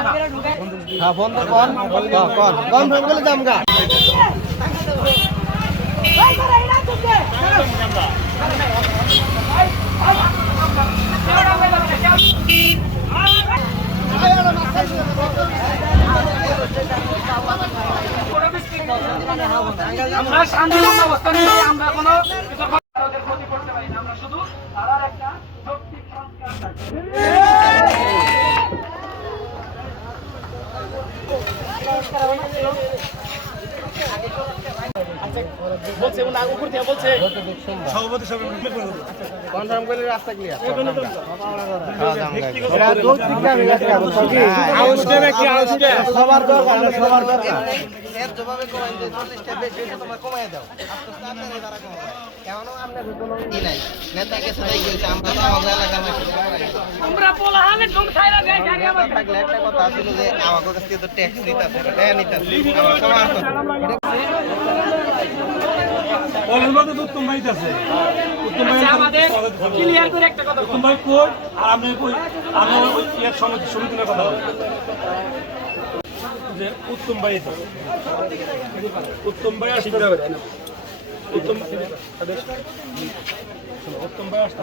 হ্যাঁ ফোন তো কন কন কন ফোন করলে যাম গা আমরা শান্তিপূর্ণ অবস্থানে আমরা কোনো ওদের ক্ষতি করতে পারি না আমরা শুধু তারার একটা যৌক্তিক সংস্কার চাই। বলছে উনি উপর থেকে বলছে কনফার্ম করে রাস্তা ক্লিয়ার সবার দরকার সবার দরকার এর জবাবে কমাই দিও চল্লিশটা বেশি হলে তোমরা কমাই দাও আমরা আমাদের এলাকার মানুষ আমরা পোলাহানে ঢুক ছাইরা দেয় গাড়ি আমার থাকলে একটা কথা ছিল যে আমাদের কাছ থেকে তো ট্যাক্স নিতে হবে। দেয়া নিতে হবে বলেন বলতে তো উত্তম ভাই আছে উত্তম ভাই আচ্ছা, আমাদের ক্লিয়ার করে একটা কথা উত্তম ভাই কোর আর আপনি কই আমরা সমিতি সমিতির কথা বলি যে উত্তম ভাই উত্তম ভাই আসতে উত্তম উত্তম ভাই আসতে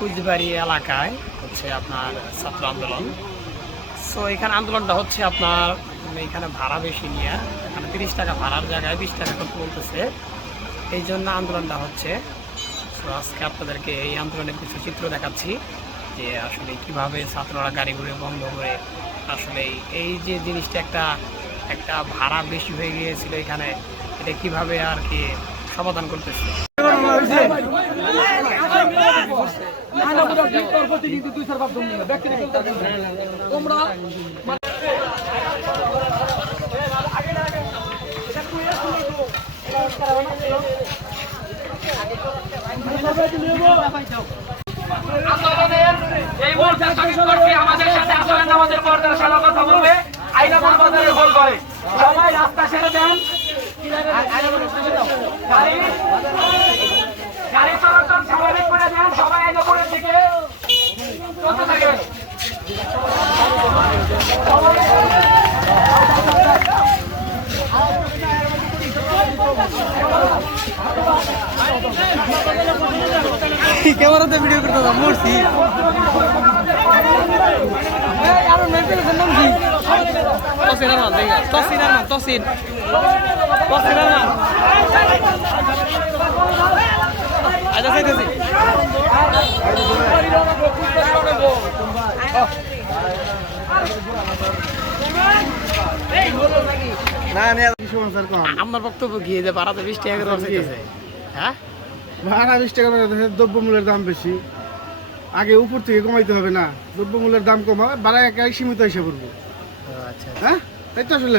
কুচবাড়ি এলাকায় হচ্ছে আপনার ছাত্র আন্দোলন। সো এখানে আন্দোলনটা হচ্ছে আপনার এখানে ভাড়া বেশি নিয়ে, এখানে তিরিশ টাকা ভাড়ার জায়গায় বিশ টাকা করে বলতেছে এই জন্য আন্দোলনটা হচ্ছে। সো আজকে আপনাদেরকে এই আন্দোলনের কিছু চিত্র দেখাচ্ছি, যে আসলে কীভাবে ছাত্ররা গাড়িগুলো বন্ধ করে আসলে এই- এই যে জিনিসটা একটা একটা ভাড়া বেশি হয়ে গিয়েছিল এখানে, এটা কীভাবে আর কি সমাধান করতেছে। আন্দোলনের এই মুহূর্তে আমাদের সাথে আসলে আমাদের পর্দার সারা কথা বলবে। আইনাপুর বাজারে গোল করে। সবাই রাস্তা ছেড়ে দেন গাড়ি গাড়ি চলাচল স্বাভাবিক করে দেন সবাই আইনাপুরের দিকে চলতে থাকে ক্যামেরাতে ভিডিও করতে দাও মরছি। আরও মেন্টেলের নাম কি? তসিন আরমান দেখা। তসিন আরমান তসিন। তসিন আরমান। আচ্ছা সাইতেছি না কম আমার বক্তব্য গিয়ে যে বাড়াতে বিশ টাকা করে হ্যাঁ? ভাড়া বিশ টাকা দ্রব্যমূল্যের দাম বেশি। আগে উপর থেকে কমাইতে হবে না দ্রব্যমূল্যের দাম কমা বাড়া একাই সীমিত হিসেবে পড়ব আচ্ছা হ্যাঁ? তাই তো আসলে